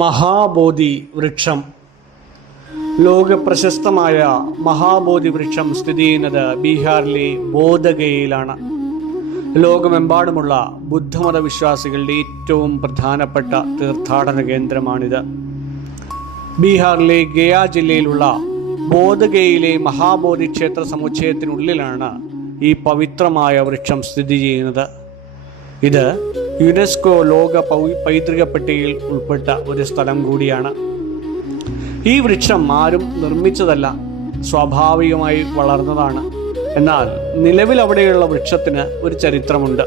മഹാബോധി വൃക്ഷം. ലോകപ്രശസ്തമായ മഹാബോധി വൃക്ഷം സ്ഥിതി ചെയ്യുന്നത് ബീഹാറിലെ ബോധഗയയിലാണ്. ലോകമെമ്പാടുമുള്ള ബുദ്ധമത വിശ്വാസികളുടെ ഏറ്റവും പ്രധാനപ്പെട്ട തീർത്ഥാടന കേന്ദ്രമാണിത്. ബീഹാറിലെ ഗയ ജില്ലയിലുള്ള ബോധഗയയിലെ മഹാബോധി ക്ഷേത്ര സമുച്ചയത്തിനുള്ളിലാണ് ഈ പവിത്രമായ വൃക്ഷം സ്ഥിതി ചെയ്യുന്നത്. ഇത് യുനെസ്കോ ലോക പൈതൃക പട്ടികയിൽ ഉൾപ്പെട്ട ഒരു സ്ഥലം കൂടിയാണ്. ഈ വൃക്ഷം ആരും നിർമ്മിച്ചതല്ല, സ്വാഭാവികമായി വളർന്നതാണ്. എന്നാൽ നിലവിൽ അവിടെയുള്ള വൃക്ഷത്തിന് ഒരു ചരിത്രമുണ്ട്.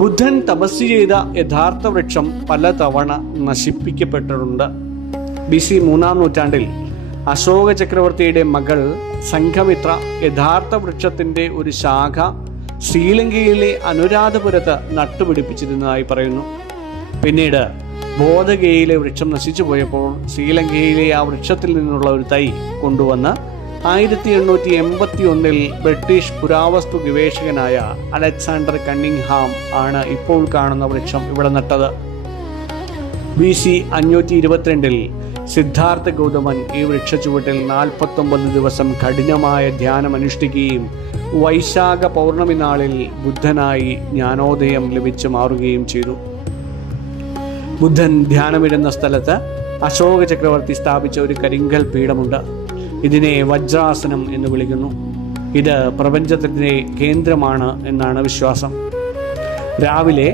ബുദ്ധൻ തപസ് ചെയ്ത യഥാർത്ഥ വൃക്ഷം പലതവണ നശിപ്പിക്കപ്പെട്ടിട്ടുണ്ട്. BC 3-ാം നൂറ്റാണ്ടിൽ അശോക ചക്രവർത്തിയുടെ മകൾ സംഘമിത്ര യഥാർത്ഥ വൃക്ഷത്തിന്റെ ഒരു ശാഖ ശ്രീലങ്കയിലെ അനുരാധപുരത്ത് നട്ടുപിടിപ്പിച്ചിരുന്നതായി പറയുന്നു. പിന്നീട് ബോധഗയയിലെ വൃക്ഷം നശിച്ചു പോയപ്പോൾ ശ്രീലങ്കയിലെ ആ വൃക്ഷത്തിൽ നിന്നുള്ള ഒരു തൈ കൊണ്ടുവന്ന് 1881 ബ്രിട്ടീഷ് പുരാവസ്തു ഗവേഷകനായ അലക്സാണ്ടർ കണ്ണിങ്ഹാം ആണ് ഇപ്പോൾ കാണുന്ന വൃക്ഷം ഇവിടെ നട്ടത്. BC 522 സിദ്ധാർത്ഥ ഗൗതമൻ ഈ വൃക്ഷച്ചുവട്ടിൽ 49 ദിവസം കഠിനമായ ധ്യാനം അനുഷ്ഠിക്കുകയും വൈശാഖ പൗർണമി നാളിൽ ബുദ്ധനായി ജ്ഞാനോദയം ലഭിച്ചു മാറുകയും ചെയ്തു. ബുദ്ധൻ ധ്യാനമിരുന്ന സ്ഥലത്ത് അശോക ചക്രവർത്തി സ്ഥാപിച്ച ഒരു കരിങ്കൽ പീഠമുണ്ട്. ഇതിനെ വജ്രാസനം എന്ന് വിളിക്കുന്നു. ഇത് പ്രപഞ്ചത്തിന്റെ കേന്ദ്രമാണ് എന്നാണ് വിശ്വാസം. രാവിലെ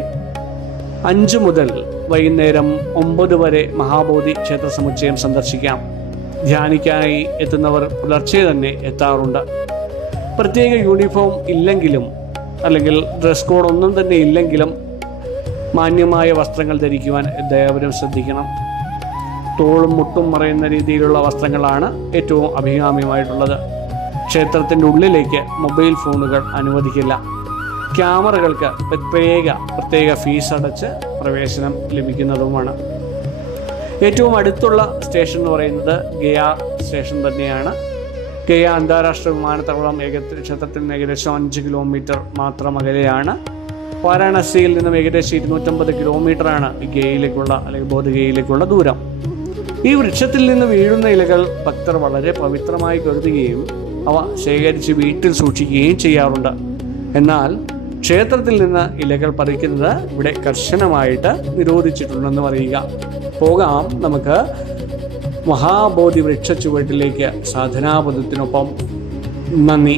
5 മുതൽ വൈകുന്നേരം 9 വരെ മഹാബോധി ക്ഷേത്ര സമുച്ചയം സന്ദർശിക്കാം. ധ്യാനിക്കാനായി എത്തുന്നവർ പുലർച്ചെ തന്നെ എത്താറുണ്ട്. പ്രത്യേക യൂണിഫോം ഇല്ലെങ്കിലും അല്ലെങ്കിൽ ഡ്രസ് കോഡ് ഒന്നും തന്നെ ഇല്ലെങ്കിലും മാന്യമായ വസ്ത്രങ്ങൾ ധരിക്കുവാൻ എല്ലാവരും ശ്രദ്ധിക്കണം. തോളും മുട്ടും മറയുന്ന രീതിയിലുള്ള വസ്ത്രങ്ങളാണ് ഏറ്റവും അഭികാമ്യമായിട്ടുള്ളത്. ക്ഷേത്രത്തിൻ്റെ ഉള്ളിലേക്ക് മൊബൈൽ ഫോണുകൾ അനുവദിക്കില്ല. ക്യാമറകൾക്ക് പ്രത്യേക ഫീസ് അടച്ച് പ്രവേശനം ലഭിക്കുന്നതുമാണ്. ഏറ്റവും അടുത്തുള്ള സ്റ്റേഷൻ എന്ന് പറയുന്നത് ഗയ സ്റ്റേഷൻ തന്നെയാണ്. ഗയ അന്താരാഷ്ട്ര വിമാനത്താവളം ക്ഷേത്രത്തിൽ നിന്ന് ഏകദേശം 5 കിലോമീറ്റർ മാത്രം അകലെയാണ്. വാരാണസിയിൽ നിന്നും ഏകദേശം 250 കിലോമീറ്ററാണ് ഗയയിലേക്കുള്ള അല്ലെങ്കിൽ ബോധഗയയിലേക്കുള്ള ദൂരം. ഈ വൃക്ഷത്തിൽ നിന്ന് വീഴുന്ന ഇലകൾ ഭക്തർ വളരെ പവിത്രമായി കരുതുകയും അവ ശേഖരിച്ച് വീട്ടിൽ സൂക്ഷിക്കുകയും ചെയ്യാറുണ്ട്. എന്നാൽ ക്ഷേത്രത്തിൽ നിന്ന് ഇലകൾ പറിക്കുന്നത് ഇവിടെ കർശനമായിട്ട് നിരോധിച്ചിട്ടുണ്ടെന്ന് പറയുക. പോകാം നമുക്ക് മഹാബോധി വൃക്ഷ ചുവട്ടിലേക്ക് സാധനാപദത്തിനൊപ്പം. നന്ദി.